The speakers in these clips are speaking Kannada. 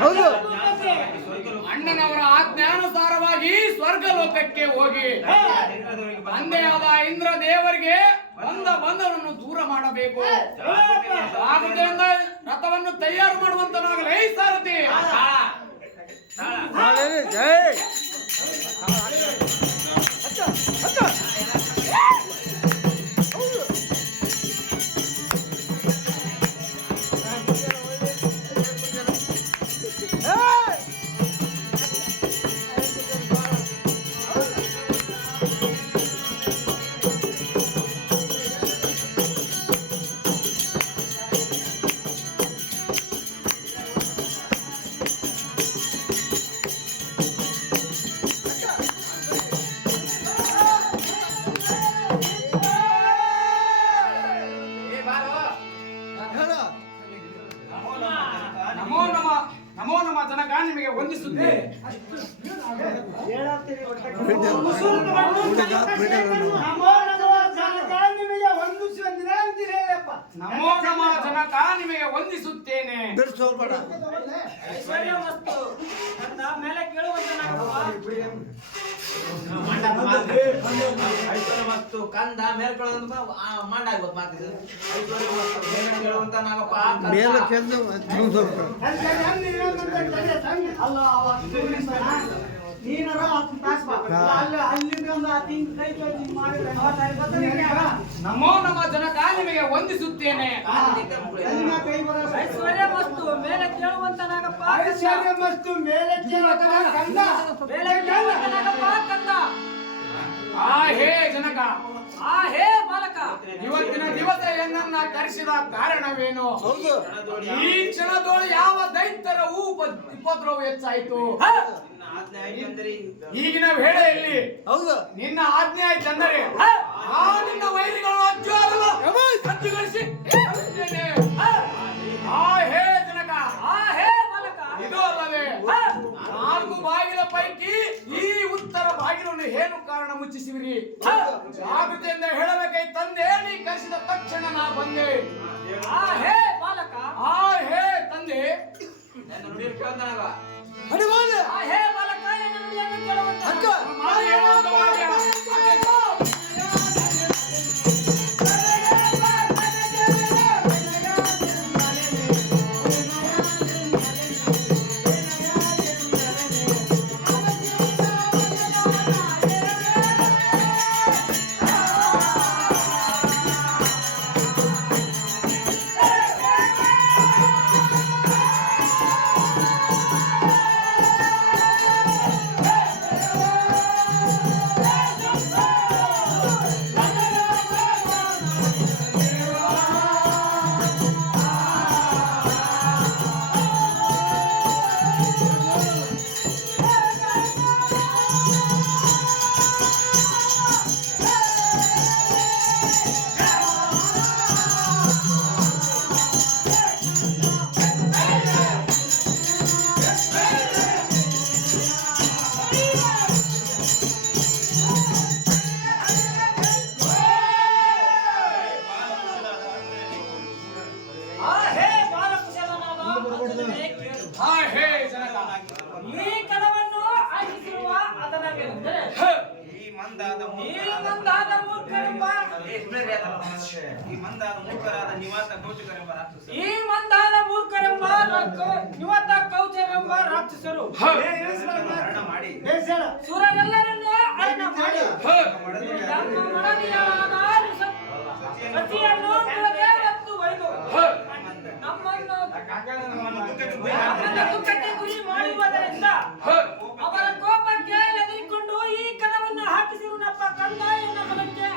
ಹೌದು. ಅಣ್ಣನವರ ಆಜ್ಞಾನುಸಾರವಾಗಿ ಸ್ವರ್ಗ ಲೋಕಕ್ಕೆ ಹೋಗಿ. ತಂದೆಯಾದ ಇಂದ್ರ ದೇವರಿಗೆ ಬಂದ ಬಂಧನನ್ನು ದೂರ ಮಾಡಬೇಕು. ಆಗುದರಿಂದ ರಥವನ್ನು ತಯಾರು ಮಾಡುವಂತನಾಗಲೇ ಸಾರಥಿ. ನಮೋ ನಮ ಜನಕ ನಿಮಗೆ ವಂದಿಸುತ್ತೇನೆ ನಮೋ ನಮ ಜನಕ ನಿಮಗೆ ವಂದಿಸುತ್ತೇನೆ. ಬಿಡ್ಸ್ ಹೋಗ್ಬೇಡ ಮೇಲೆ ಕೇಳುವಂತ ಐಶ್ವರ್ಯ ಮತ್ತು ಕಂದ ಮೇಲ್ಕೊಳ್ಳೋದಂತ ಮಂಡ ಆಗ್ಬೋದು ಮಾತಿದ್ರು ಐಶ್ವರ್ಯ ಮತ್ತು ಮೇಲೆ ಕೇಳುವಂತ ನಾಗಪ್ಪ ಅಲ್ಲ ನೀನಾರ ಹತ್ತು ತಾಸು ಬಾ ಅಲ್ಲಿ ಅಲ್ಲಿಂದ ಒಂದು ಹತ್ತು ಹಿಂಗ್ ಕೈ ತೊಳ್ದು ಹಿಂಗ್ ಮಾಡಿದ್ರೆ ಅವತ್ತಾಗಿ ಬರ್ತಾನೆ ನಮೋ ನಮ ಜನಕ ನಿಮಗೆ ವಂದಿಸುತ್ತೇನೆ. ಐಶ್ವರ್ಯ ಮಸ್ತು ಮೇಲೆ ಕೇಳುವಂತ ನಾಗಪ್ಪ ಐಶ್ವರ್ಯ ಮಸ್ತು ಮೇಲೆ ಕೇಳುವಂತ ಕಂದ. ಮೇಲೆ ಕೇಳುವಂತ ನಾಗಪ್ಪ ಕಂದ. ಆ ಹೇ ಜನಕ ಆ ಹೇ ಬಾಲಕ ಇವತ್ತಿನ ದಿವಸ ಎನ್ನನ್ನ ಕರೆಸಿದ ಕಾರಣವೇನು? ಹೌದು. ಈ ಕ್ಷಣದೊಳು ಯಾವ ದೈತ್ಯರ ಉಪ ಉಪದ್ರವ ಹೆಚ್ಚಾಯಿತು? ಈಗಿನ ವೇಳೆಯಲ್ಲಿ ಹೌದು. ನಿನ್ನ ಆಜ್ಞೆ ಆಯ್ತೆಂದರೆ! ಆ ನಿನ್ನ ವೈರಿಗಳು ಅಜ್ಜು ಆಗಲು ಸಜ್ಜುಗೊಳಿಸಿ. ಆ ಹೇ ಜನಕ ಆ ಹೇ ಬಾಲಕ ಇದು ಅಲ್ಲವೇ ನಾಲ್ಕು ಬಾಗಿಲ ಪೈಕಿ ಈ ಉತ್ತರ ಬಾಗಿಲನ್ನು ಏನು ಕಾರಣ ಮುಚ್ಚಿಸಿವಿರಿ ಆಗುತ್ತೆಂದ ಹೇಳಬೇಕೈ ತಂದೆ ನೀ ಕರೆಸಿದ ತಕ್ಷಣ ನಾ ಬಂದೆ. ಆ ಹೇ ಬಾಲಕ. ಆ ಹೇ ತಂದೆ. ಹನುಮಾನ ಆ ಹೇ ಬಾಲಕ ಅಕ್ಕ ಆ ಹೇ ಜನಕ ಈ ಕಲವನ್ನು ಆಶಿಸಿರುವ ಅದನವೆಂದರೆ ಹ. ಈ ಮಂದಾದ ಈ ಮಂದಾದ ಮೂರ್ಖರೆಂಬ. ಈ ಮಂದಾದ ಮೂರ್ಖರಾದ ನಿವಾಸ ಕೌಶಿಕರೆಂಬ ರಾಕ್ಷಸ ಈ ಮಂದಾದ ಮೂರ್ಖರೆಂಬ ರಾಕ್ಷಸರು. ಹ. ಮಾಡಿ ಸುರರೆಲ್ಲರನ್ನೂ ಅರಣ ಮಾಡಿ. ಹ. ಸತಿಯನ್ನು ದುಃಖಕ್ಕೆ ಗುರಿ ಮಾಡುವುದರಿಂದ ಅವರ ಕೋಪಕ್ಕೆ ಎದುರಿಕೊಂಡು ಈ ಕರವನ್ನು ಹಾಕಿಸಿರುನಪ್ಪ ಕಂದ ಎನ್ನ ಮನಕ್ಕೆ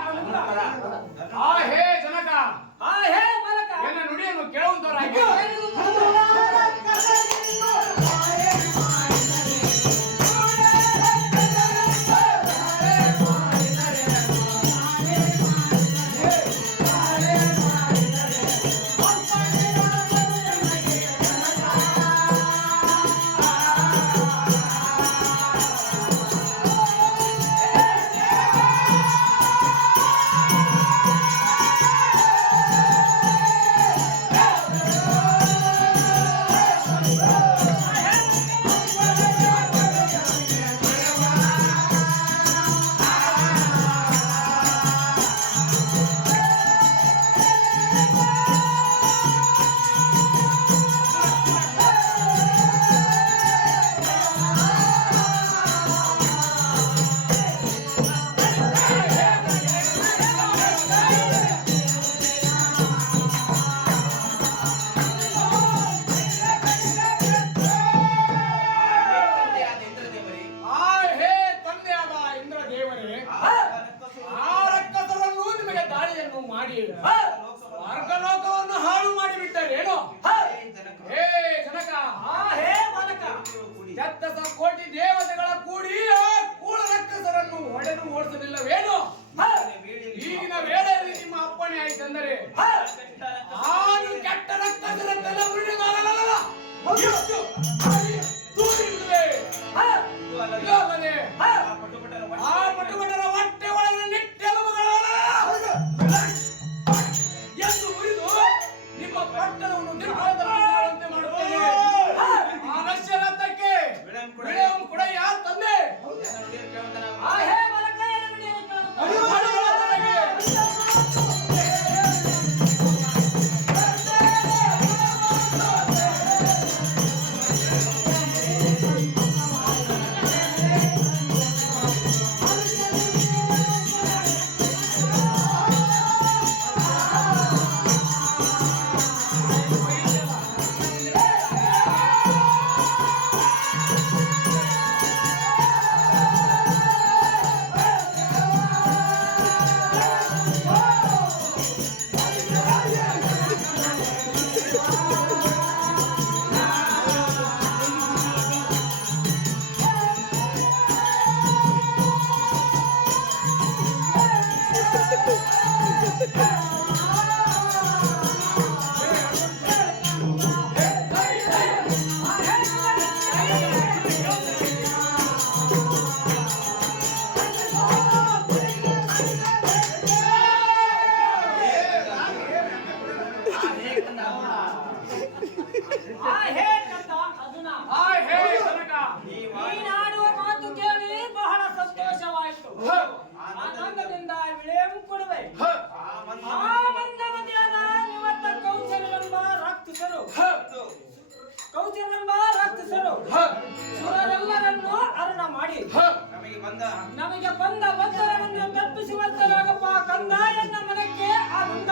ನಮಗೆ ಬಂದ ಒತ್ತಡವನ್ನು ತಪ್ಪಿಸುವಂತಲಾಗಪ್ಪ ಕಂದ ಎನ್ನ ಮನಕ್ಕೆ ಆನಂದ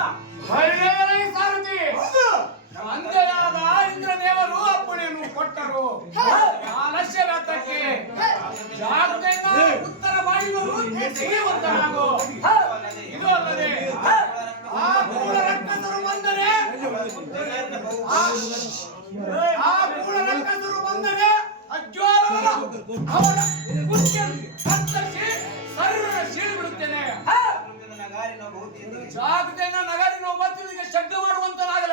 ಸಾರಥಿ! ಅಂದೆಯಾದ ಇಂದ್ರದೇವರು ಅಪ್ಪಣೆಯನ್ನು ಕೊಟ್ಟರು. ಆ ನಶ್ಯರಥಕ್ಕೆ ಜಾಗೃತ ಉತ್ತರ ಮಾಡಿದವರು ಹ. ಇದು ಅಲ್ಲದೆ ಆ ಕೂಡ ರಕ್ಕಸರು ಬಂದರೆ ಆ ಕೂಡ ರಕ್ತರು ರಕ್ಕಸರು ಬಂದರೆ ಅಜ್ವಾಲವಲ್ಲ ಅವರ ಮುಷ್ಟಿಯನ್ನು ಕತ್ತರಿಸಿ ಸರ್ವರ ಸೀಳು ಬಿಡುತ್ತೇನೆ ಹ. ನಾವು ಶಬ್ದ ಮಾಡುವಂತನಾಗಲ್ಲ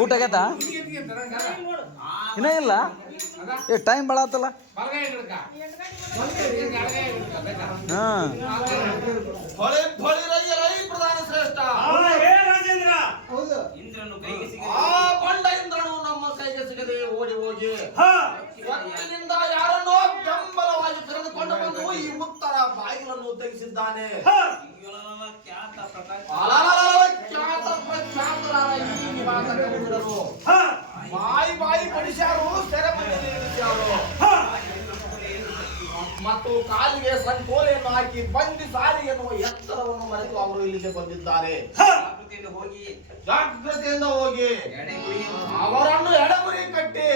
ಊಟ ಆಗೈತಾ. ಇನ್ನೂ ಇಲ್ಲ? ಏ ಟೈಮ್ ಭಾಳ ಆತಲ್ಲ? ಹಾಂ. ಹೊಳೆ ಹೊಳೆ ರೈ ರೈ ಪ್ರಧಾನ ಶ್ರೇಷ್ಠ. ಆ ಹೇ ರಾಜೇಂದ್ರ. ಹೌದು. ಇಂದ್ರನು ಕೈಗೆ ಆ ಸಿಗದೆ ನಮ್ಮ ಕೈಗೆ ಸಿಗದೆ ಓಡಿ ಹೋಗಿ. ಯಾರನ್ನೋ ಬೆಂಬಲವಾಗಿ ಕರೆದುಕೊಂಡು ಬಂದು ಈ ಉತ್ತರ ಬಾಗಿಲನ್ನು ತೆಗೆಸಿದ್ದಾನೆ ಬಾಯಿ ಬಾಯಿ ಸೆರೆಮನೆಯಲ್ಲಿ ಇರಿಸ್ಯಾರು ಹ ಮತ್ತು ಕಾಲಿಗೆ ಸಂಕೋಲೆಯನ್ನು ಹಾಕಿ ಬಂದಿ ಸಾರಿಗೆ ಎನ್ನುವ ಎತ್ತರವನ್ನು ಮರೆತು ಅವರು ಇಲ್ಲಿಗೆ ಬಂದಿದ್ದಾರೆ. ಹ ಹೋಗಿ ಜಾಗ್ರತೆಯಿಂದ ಹೋಗಿ. ಅವರನ್ನು ಎಡಗುರಿ ಕಟ್ಟಿ.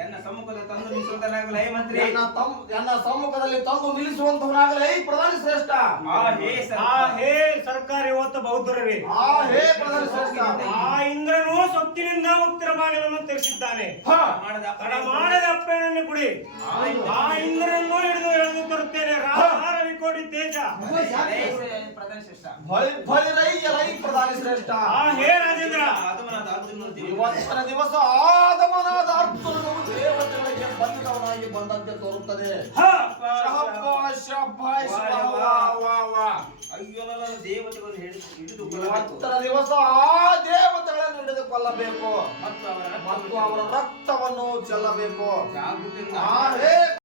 ಎನ್ನ ಸಮ್ಮುಖದ ತಂದು ನಿಲ್ಲಿಸುವಂತನಾಗಲಿ ಹೇ ಮಂತ್ರಿ? ಎನ್ನ ತಮ್ ಎನ್ನ ಸಮ್ಮುಖದಲ್ಲಿ ತಂದು ನಿಲ್ಲಿಸುವಂತವನಾಗಲಿ ಹೇ ಪ್ರಧಾನಿ ಶ್ರೇಷ್ಠ? ಆ ಹೇ ಆ ಹೇ ಸರ್ಕಾರಿ ಓತ ಬೌದ್ಧರೇ ಆ ಹೇ ಪ್ರಧಾನಿ ಶ್ರೇಷ್ಠ. ಆ ಇಂದ್ರನು ಸೊತ್ತಿನಿಂದ ಉತ್ತರ ಭಾಗವನ್ನು ತೆರೆಸಿದ್ದಾನೆ. ಹ. ಮಾಡದ ತಡ ಮಾಡದ ಅಪ್ಪಣೆಯನ್ನು ಕುಡಿ. ಆ ಇಂದ್ರನನ್ನು ಹಿಡಿದು ಎಳೆದು ತರುತ್ತೇನೆ. ರಾಹಾರ ವಿಕೋಡಿ ತೇಜ. ಪ್ರಧಾನ ಶ್ರೇಷ್ಠ. ಬಳಿ ಬಳಿ ರೈ ರೈ ಪ್ರಧಾನಿ ಶ್ರೇಷ್ಠ. ಹೇ ರಾಜೇಂದ್ರ. ಇವತ್ತಿನ ದಿವಸ ಆದಮನಾದ ಅರ್ಜುನನು ದೇವತೆಗಳಿಗೆ ಬಂದವನಾಗಿ ಬಂದಂತೆ ತೋರುತ್ತದೆ. ಅಯ್ಯೋ ದೇವತೆಗಳನ್ನು ಹಿಡಿದು ಇವತ್ತರ ದಿವಸ ಆ ದೇವತೆಗಳನ್ನು ಹಿಡಿದುಕೊಳ್ಳಬೇಕು ಮತ್ತು ಅವರ ರಕ್ತವನ್ನು ಚೆಲ್ಲಬೇಕು.